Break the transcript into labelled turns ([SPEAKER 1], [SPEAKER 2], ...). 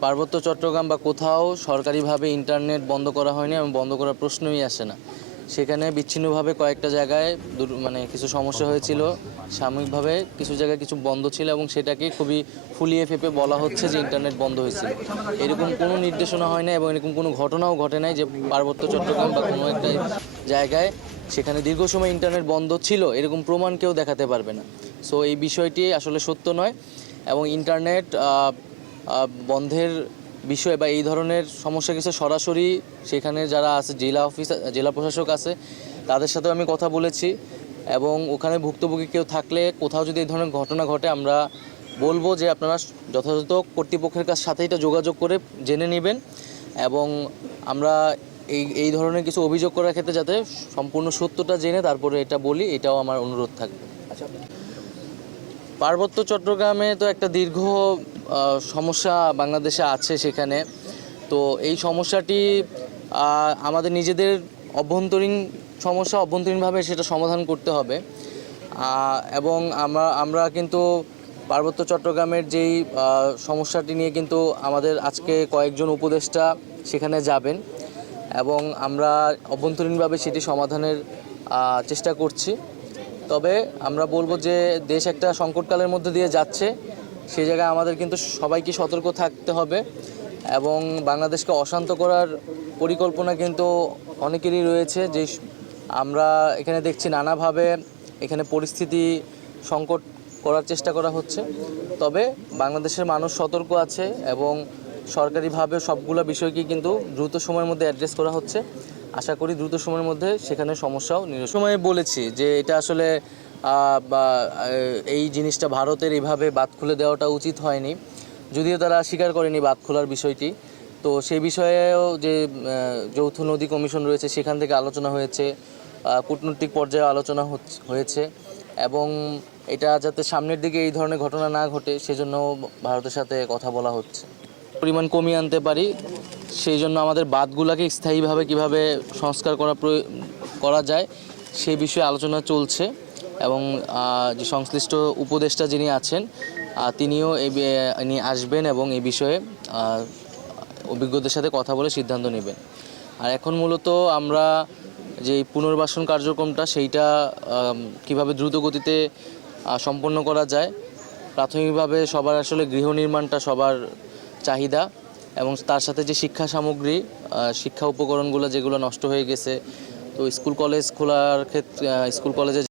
[SPEAKER 1] পার্বত্য চট্টগ্রাম বা কোথাও সরকারিভাবে ইন্টারনেট বন্ধ করা হয়নি এবং বন্ধ করার প্রশ্নই আসে না। সেখানে বিচ্ছিন্নভাবে কয়েকটা জায়গায় দুর- মানে কিছু সমস্যা হয়েছিল। সাময়িকভাবে কিছু জায়গায় কিছু বন্ধ ছিল এবং সেটাকে খুবই ফুলিয়ে ফেপে বলা হচ্ছে যে ইন্টারনেট বন্ধ হয়েছিল। এরকম কোনো নির্দেশনা হয় না এবং এরকম কোনো ঘটনাও ঘটে নাই যে পার্বত্য চট্টগ্রাম বা কোনো একটা জায়গায় সেখানে দীর্ঘ সময় ইন্টারনেট বন্ধ ছিল। এরকম প্রমাণ কেউ দেখাতে পারবে না। সো এই বিষয়টি আসলে সত্য নয় এবং ইন্টারনেট বন্ধের বিষয়ে বা এই ধরনের সমস্যা কিছু সরাসরি সেখানে যারা আছে, জেলা অফিস, জেলা প্রশাসক আছে, তাদের সাথেও আমি কথা বলেছি এবং ওখানে ভুক্তভোগী কেউ থাকলে কোথাও যদি এই ধরনের ঘটনা ঘটে, আমরা বলব যে আপনারা যথাযথ কর্তৃপক্ষের কাছ সাথে এটা যোগাযোগ করে জেনে নেবেন এবং আমরা এই এই ধরনের কিছু অভিযোগ করার ক্ষেত্রে যাতে সম্পূর্ণ সত্যটা জেনে তারপরে এটা বলি, এটাও আমার অনুরোধ থাকবে। পার্বত্য চট্টগ্রামে তো একটা দীর্ঘ সমস্যা বাংলাদেশে আছে সেখানে। তো এই সমস্যাটি আমাদের নিজেদের অভ্যন্তরীণ সমস্যা অভ্যন্তরীণভাবে সেটা সমাধান করতে হবে। এবং আমরা আমরা কিন্তু পার্বত্য চট্টগ্রামের যেই সমস্যাটি নিয়ে কিন্তু আমাদের আজকে কয়েকজন উপদেষ্টা সেখানে যাবেন এবং আমরা অভ্যন্তরীণভাবে সেটি সমাধানের চেষ্টা করছি। তবে আমরা বলব যে দেশ একটা সংকটকালের মধ্যে দিয়ে যাচ্ছে। সেই জায়গায় আমাদের কিন্তু সবাইকে সতর্ক থাকতে হবে এবং বাংলাদেশকে অশান্ত করার পরিকল্পনা কিন্তু অনেকেরই রয়েছে যে আমরা এখানে দেখছি নানাভাবে এখানে পরিস্থিতি সংকট করার চেষ্টা করা হচ্ছে। তবে বাংলাদেশের মানুষ সতর্ক আছে এবং সরকারিভাবে সবগুলো বিষয়কে কিন্তু দ্রুত সময়ের মধ্যে অ্যাড্রেস করা হচ্ছে। আশা করি দ্রুত সময়ের মধ্যে সেখানে সমস্যাও নিরসন সময় বলেছি যে এটা আসলে বা এই জিনিসটা ভারতের এইভাবে বাদ খুলে দেওয়াটা উচিত হয়নি। যদিও তারা স্বীকার করেনি বাদ খোলার বিষয়টি। তো সেই বিষয়েও যে যৌথ নদী কমিশন রয়েছে সেখান থেকে আলোচনা হয়েছে কূটনৈতিক পর্যায়ে আলোচনা হয়েছে এবং এটা যাতে সামনের দিকে এই ধরনের ঘটনা না ঘটে সেজন্য ভারতের সাথে কথা বলা হচ্ছে। পরিমাণ কমিয়ে আনতে পারি, সেই জন্য আমাদের বাঁধগুলোকে স্থায়ীভাবে কীভাবে সংস্কার করা করা যায় সেই বিষয়ে আলোচনা চলছে এবং যে সংশ্লিষ্ট উপদেষ্টা যিনি আছেন তিনিও এই আসবেন এবং এই বিষয়ে অভিজ্ঞদের সাথে কথা বলে সিদ্ধান্ত নেবেন। আর এখন মূলত আমরা যে পুনর্বাসন কার্যক্রমটা, সেইটা কীভাবে দ্রুত গতিতে সম্পন্ন করা যায়, প্রাথমিকভাবে সবার আসলে গৃহ নির্মাণটা সবার চাহিদা এবং তার সাথে যে শিক্ষা সামগ্রী শিক্ষা উপকরণগুলো যেগুলো নষ্ট হয়ে গেছে, তো স্কুল কলেজ খোলার ক্ষেত্রে স্কুল কলেজে